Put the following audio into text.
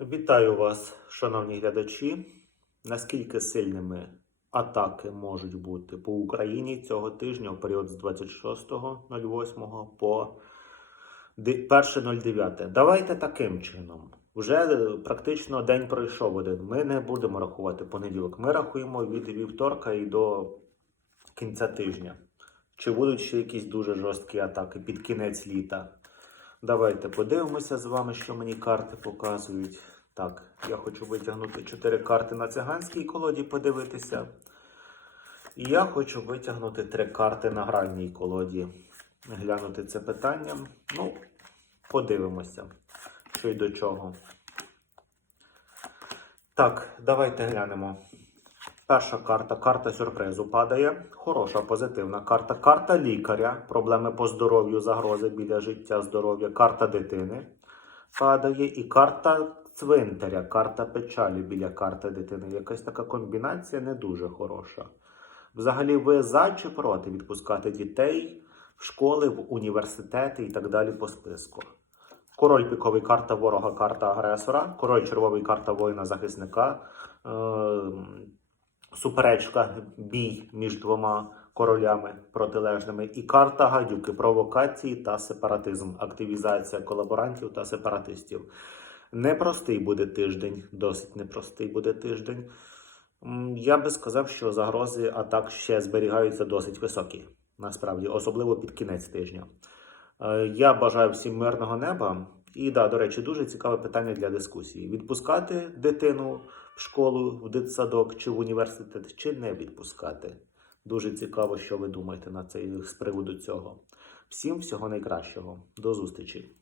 Вітаю вас, шановні глядачі. Наскільки сильними атаки можуть бути по Україні цього тижня в період з 26.08 по ди- 1.09? Давайте таким чином. Вже е, практично день пройшов один. Ми не будемо рахувати понеділок. Ми рахуємо від вівторка і до кінця тижня. Чи будуть ще якісь дуже жорсткі атаки під кінець літа? Давайте подивимося з вами, що мені карти показують. Так, я хочу витягнути 4 карти на циганській колоді, подивитися. І я хочу витягнути 3 карти на гральній колоді. Глянути це питання. Ну, подивимося, що й до чого. Так, давайте глянемо. Перша карта, карта сюрпризу падає. Хороша, позитивна карта. Карта лікаря, проблеми по здоров'ю, загрози біля життя, здоров'я, карта дитини падає. І карта цвинтаря, карта печалі біля карти дитини. Якась така комбінація не дуже хороша. Взагалі, ви за чи проти відпускати дітей в школи, в університети і так далі по списку. Король піковий карта ворога, карта агресора, король червовий карта воїна-захисника. Е- суперечка, бій між двома королями протилежними, і карта гадюки, провокації та сепаратизм, активізація колаборантів та сепаратистів. Непростий буде тиждень, досить непростий буде тиждень. Я би сказав, що загрози атак ще зберігаються досить високі, насправді, особливо під кінець тижня. Е, Я бажаю всім мирного неба. І да, до речі, дуже цікаве питання для дискусії: відпускати дитину в школу, в дитсадок чи в університет, чи не відпускати. Дуже цікаво, що ви думаєте на цей з приводу цього. Всім всього найкращого. До зустрічі!